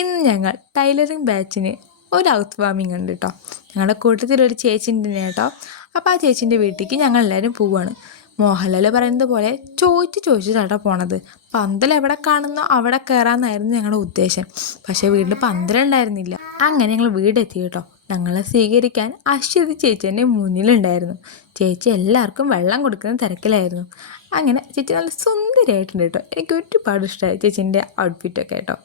ഇന്ന് ഞങ്ങൾ ടൈലറിങ് ബാച്ചിന് ഒരു ഹൗസ് വാമിങ് ഉണ്ട് കേട്ടോ. ഞങ്ങളുടെ കൂട്ടത്തിലൊരു ചേച്ചി ഉണ്ട് കേട്ടോ. അപ്പോൾ ആ ചേച്ചീൻ്റെ വീട്ടിലേക്ക് ഞങ്ങളെല്ലാവരും പോവുകയാണ്. മോഹൻലാൽ പറയുന്നത് പോലെ ചോദിച്ചിട്ടാണ് പോണത്. പന്തൽ എവിടെ കാണുന്നോ അവിടെ കയറാമെന്നായിരുന്നു ഞങ്ങളുടെ ഉദ്ദേശം. പക്ഷേ വീടിൻ്റെ പന്തലുണ്ടായിരുന്നില്ല. അങ്ങനെ ഞങ്ങൾ വീടെത്തി കേട്ടോ. ഞങ്ങളെ സ്വീകരിക്കാൻ അശ്വതി ചേച്ചി തന്നെ മുന്നിലുണ്ടായിരുന്നു. ചേച്ചി എല്ലാവർക്കും വെള്ളം കൊടുക്കുന്ന തിരക്കിലായിരുന്നു. അങ്ങനെ ചേച്ചി നല്ല സുന്ദരിയായിട്ടുണ്ട് കേട്ടോ. എനിക്ക് ഒരുപാട് ഇഷ്ടമായി ചേച്ചീൻ്റെ ഔട്ട്ഫിറ്റൊക്കെ കേട്ടോ.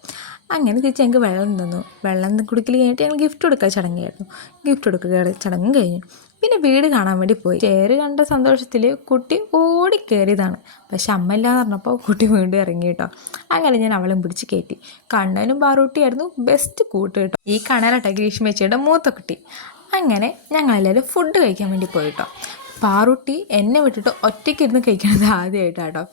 അങ്ങനെ ചേച്ചി ഞങ്ങൾക്ക് വെള്ളം തന്നു. വെള്ളം കുടിക്കൽ കഴിഞ്ഞിട്ട് ഞങ്ങൾ ഗിഫ്റ്റ് കൊടുക്കാൻ ചടങ്ങായിരുന്നു. ഗിഫ്റ്റ് കൊടുക്കുക ചടങ്ങും കഴിഞ്ഞു. പിന്നെ വീട് കാണാൻ വേണ്ടി പോയി. ചേറ് കണ്ട സന്തോഷത്തിൽ കുട്ടി ഓടി കയറിയതാണ്. പക്ഷെ അമ്മ ഇല്ലാന്ന് പറഞ്ഞപ്പോൾ കുട്ടി വീണ്ടും ഇറങ്ങി കേട്ടോ. അങ്ങനെ ഞാൻ അവളും പിടിച്ച് കയറ്റി. കണ്ണനും പാറൂട്ടിയായിരുന്നു ബെസ്റ്റ് കൂട്ട് കേട്ടോ. ഈ കണലട്ട ഗ്രീഷ്മേച്ചിയുടെ മൂത്ത കുട്ടി. അങ്ങനെ ഞങ്ങളെല്ലാവരും ഫുഡ് കഴിക്കാൻ വേണ്ടി പോയി കേട്ടോ. പാറൂട്ടി എന്നെ വിട്ടിട്ട് ഒറ്റയ്ക്കിരുന്ന് കഴിക്കണത് ആദ്യമായിട്ടാട്ടോ.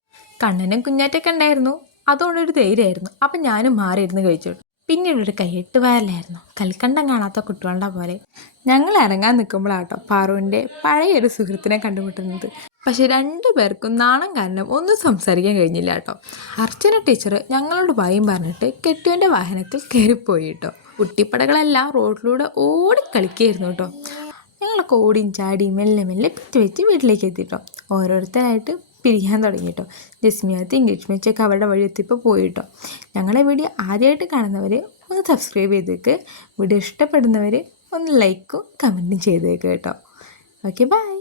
കണ്ണനും കുഞ്ഞാറ്റൊക്കെ ഉണ്ടായിരുന്നു, അതുകൊണ്ടൊരു ധൈര്യമായിരുന്നു. അപ്പം ഞാനും മാറിയിരുന്ന് കഴിച്ചു. പിന്നീട് ഒരു കൈയെട്ട് വയറിലായിരുന്നു. കൽക്കണ്ടം കാണാത്ത കുട്ടികളുടെ പോലെ ഞങ്ങൾ ഇറങ്ങാൻ നിൽക്കുമ്പോഴാട്ടോ പാറുവിൻ്റെ പഴയൊരു സുഹൃത്തിനെ കണ്ടുമുട്ടുന്നത്. പക്ഷെ രണ്ടുപേർക്കും നാണം കാരണം ഒന്നും സംസാരിക്കാൻ കഴിഞ്ഞില്ല കേട്ടോ. അർച്ചന ടീച്ചർ ഞങ്ങളോട് ഭയം പറഞ്ഞിട്ട് കെട്ടുവിൻ്റെ വാഹനത്തിൽ കയറിപ്പോയി കേട്ടോ. കുട്ടിപ്പടകളെല്ലാം റോഡിലൂടെ ഓടിക്കളിക്കുകയായിരുന്നു കേട്ടോ. ഞങ്ങളൊക്കെ ഓടിയും ചാടിയും മെല്ലെ മെല്ലെ വെച്ച് വീട്ടിലേക്ക് എത്തിട്ടോ. ഓരോരുത്തരായിട്ട് പിരിയാൻ തുടങ്ങി കേട്ടോ. ജസ്മിയാത്തി ഇംഗ്ലീഷ് മേച്ചൊക്കെ അവരുടെ വഴി എത്തിയപ്പോൾ പോയിട്ടോ. ഞങ്ങളുടെ വീഡിയോ ആദ്യമായിട്ട് കാണുന്നവർ ഒന്ന് സബ്സ്ക്രൈബ് ചെയ്തേക്ക്. വീഡിയോ ഇഷ്ടപ്പെടുന്നവർ ഒന്ന് ലൈക്കും കമൻറ്റും ചെയ്തേക്ക് കേട്ടോ. Okay, by.